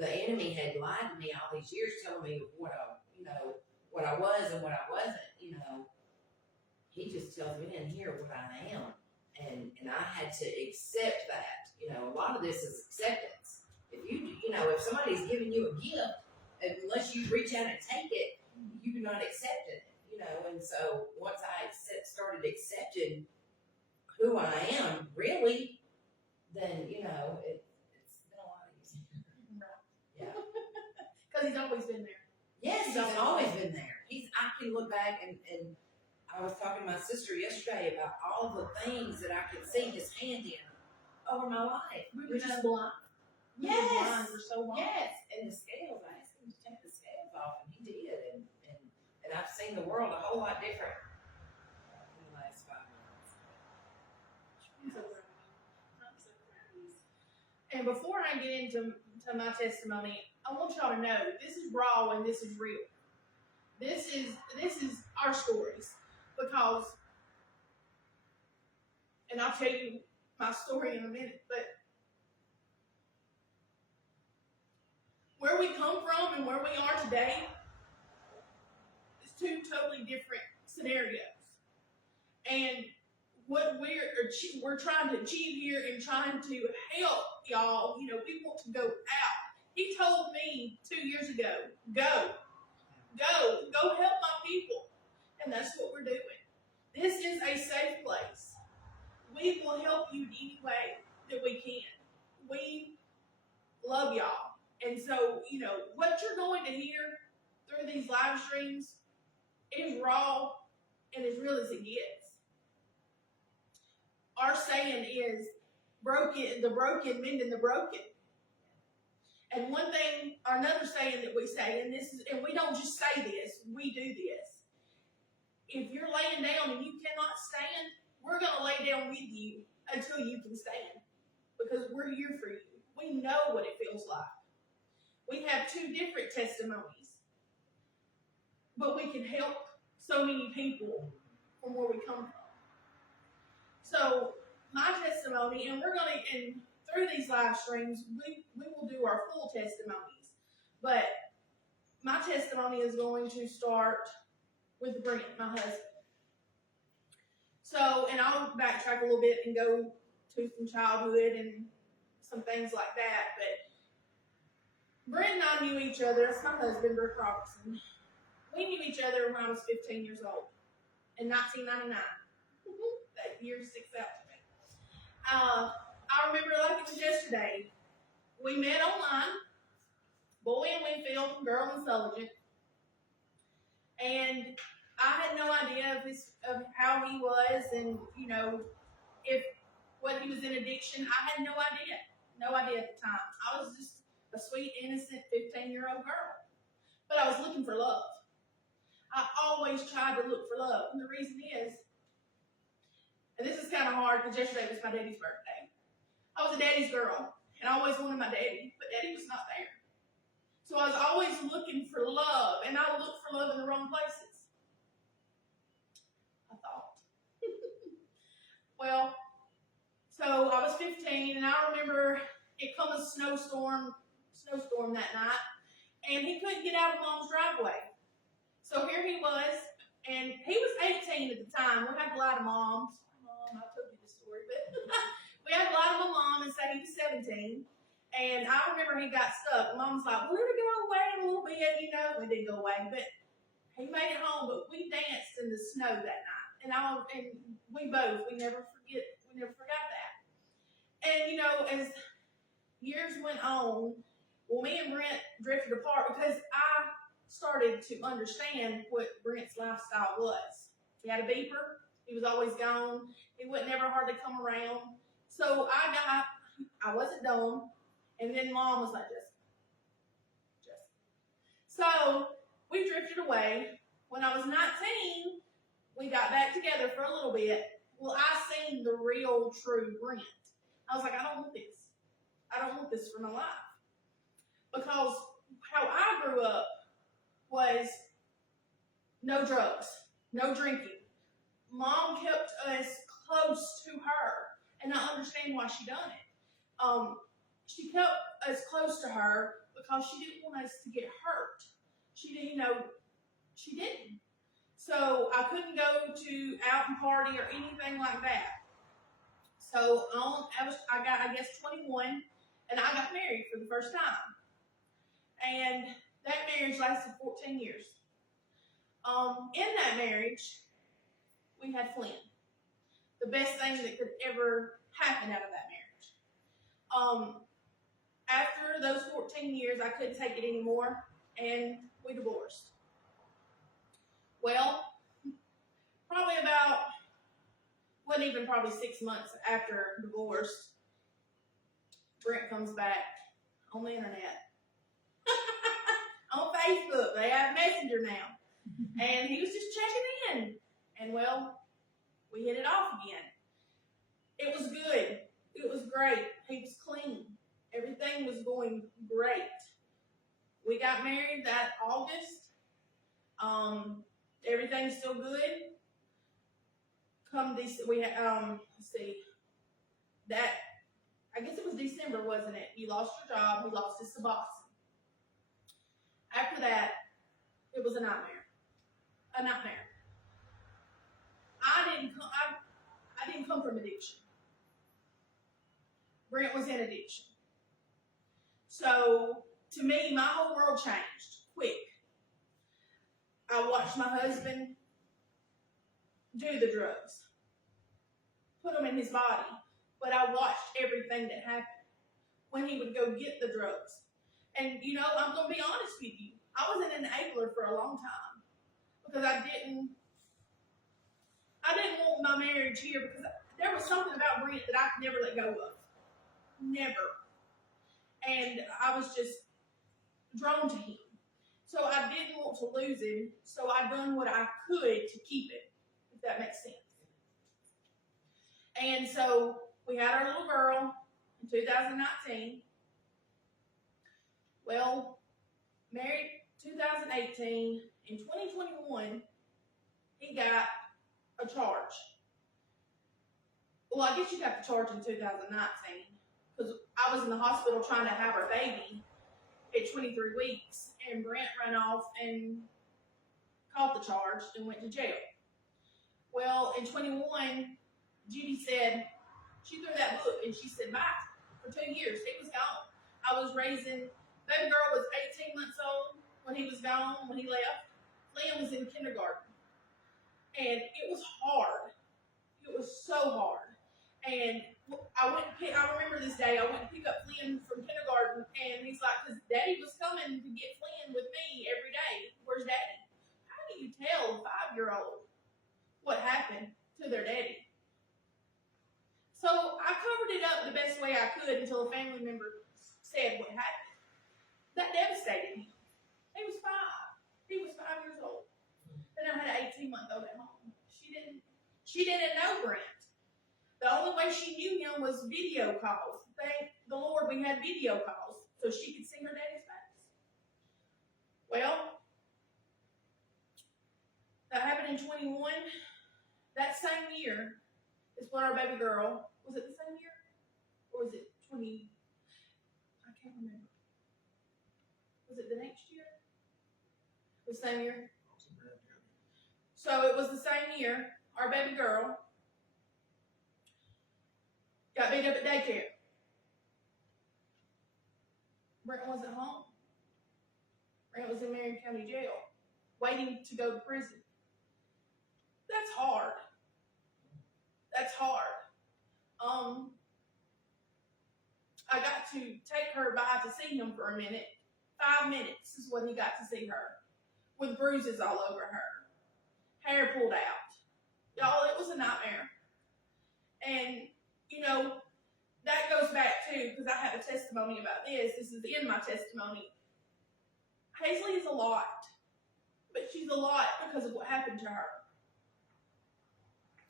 the enemy had lied to me all these years, telling me what I was and what I wasn't. He just tells me in here what I am, and I had to accept that. A lot of this is acceptance. If somebody's giving you a gift, unless you reach out and take it, you do not accept it. And so once I started accepting who I am, really, then it's been a lot easier. Yeah. Because he's always been there. Yes, he's always been there. I can look back and I was talking to my sister yesterday about all the things that I could see his hand in over my life. We were just blind. Yes. We were blind for so long. Yes. And the scales, I asked him to take the scales off, and he did. And I've seen the world a whole lot different in the last 5 months. And before I get into my testimony, I want y'all to know this is raw and this is real. This is our stories, because, and I'll tell you my story in a minute, but where we come from and where we are today is two totally different scenarios. And what we're trying to achieve here and trying to help y'all, we want to go out. He told me 2 years ago, go help my people. And that's what we're doing. This is a safe place. We will help you in any way that we can. We love y'all. And so, what you're going to hear through these live streams is raw and as real as it gets. Our saying is, the broken mending the broken. And one thing, or another saying that we say, and we don't just say this, we do this. If you're laying down and you cannot stand, we're going to lay down with you until you can stand, because we're here for you. We know what it feels like. We have 2 different testimonies, but we can help so many people from where we come from. So my testimony, and through these live streams, we will do our full testimonies, but my testimony is going to start with Brent, my husband. So, and I'll backtrack a little bit and go to some childhood and some things like that, but Brent and I knew each other. That's my husband, Brook Robertson. We knew each other when I was 15 years old in 1999. That year sticks out to me. I remember like it was yesterday. We met online, boy in Winfield, girl in Sullivan, and I had no idea of how he was, and if what he was in addiction. I had no idea at the time. I was just a sweet, innocent 15-year-old girl, but I was looking for love. I always tried to look for love, and the reason is, and this is kind of hard because yesterday was my daddy's birthday. I was a daddy's girl, and I always wanted my daddy, but daddy was not there. So I was always looking for love, and I looked for love in the wrong places, I thought. Well, so I was 15, and I remember it come a snowstorm that night, and he couldn't get out of Mom's driveway. So here he was, and he was 18 at the time. We had a lot of moms. I told you this story, but we had a lot of mom and say he was 17. And I remember he got stuck. Mom was like, well, let it go away a little bit, It didn't go away, but he made it home. But we danced in the snow that night, and we never forgot that. And as years went on, well, me and Brent drifted apart because I started to understand what Brent's lifestyle was. He had a beeper. He was always gone. He wasn't never hard to come around. So I wasn't dumb. And then Mom was like, Jessica. So we drifted away. When I was 19, we got back together for a little bit. Well, I seen the real, true Brent. I was like, I don't want this. I don't want this for my life. Because how I grew up was no drugs, no drinking. Mom kept us close to her, and I understand why she done it. she kept us close to her because she didn't want us to get hurt. She didn't, she didn't. So I couldn't go to out and party or anything like that. So I got, I guess, 21, and I got married for the first time. And that marriage lasted 14 years. In that marriage, we had Flynn. The best thing that could ever happen out of that marriage. After those 14 years, I couldn't take it anymore, and we divorced. Well, wasn't even probably 6 months after divorce, Brent comes back on the internet. On Facebook, they have Messenger now. And he was just checking in. And well, we hit it off again. It was good. It was great. He was clean. Everything was going great. We got married that August. Everything's still good. Come this, we had, let's see, that, I guess it was December, wasn't it? You lost your job. He lost his suboxone. After that, it was a nightmare. A nightmare. I didn't come from addiction. Brent was in addiction. So, to me, my whole world changed quick. I watched my husband do the drugs, put them in his body, but I watched everything that happened when he would go get the drugs. And, I'm going to be honest with you. I was an enabler for a long time because I didn't want my marriage here because there was something about Brent that I could never let go of. Never. And I was just drawn to him. So I didn't want to lose him, so I done what I could to keep it, if that makes sense. And so we had our little girl in 2019. Well, married 2018. In 2021, he got a charge. Well, I guess you got the charge in 2019 because I was in the hospital trying to have our baby at 23 weeks, and Brent ran off and caught the charge and went to jail. Well, in 21, Judy said, she threw that book and she said bye for 2 years. He was gone. I was raising, baby girl was 18 months old when he was gone, when he left. Liam was in kindergarten. And it was hard. It was so hard. And I remember this day, I went to pick up Flynn from kindergarten, and he's like, because Daddy was coming to get Flynn with me every day. Where's Daddy? How do you tell a 5-year-old what happened to their daddy? So I covered it up the best way I could until a family member said what happened. That devastated him. He was 5. He was 5 years old. Then I had an 18-month-old at home. She didn't know Brent. The only way she knew him was video calls. Thank the Lord we had video calls so she could see her daddy's face. Well, that happened in 21. That same year is when our baby girl, was it the same year? Or was it 20? I can't remember. Was it the next year? The same year? So it was the same year. Our baby girl got beat up at daycare. Brent wasn't home. Brent was in Marion County Jail, waiting to go to prison. That's hard. That's hard. I got to take her by to see him for a minute. 5 minutes is what he got to see her, with bruises all over her, hair pulled out. Y'all, it was a nightmare. And, that goes back too, because I have a testimony about this. This is in my testimony. Hazley is a lot, but she's a lot because of what happened to her.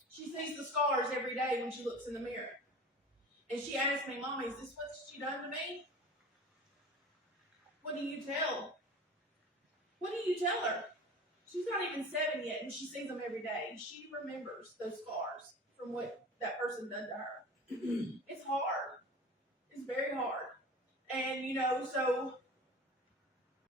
She sees the scars every day when she looks in the mirror. And she asks me, Mommy, is this what she done to me? What do you tell? What do you tell her? She's not even 7 yet, and she sees them every day. She remembers those scars from what that person done to her. It's hard. It's very hard. And, you know, so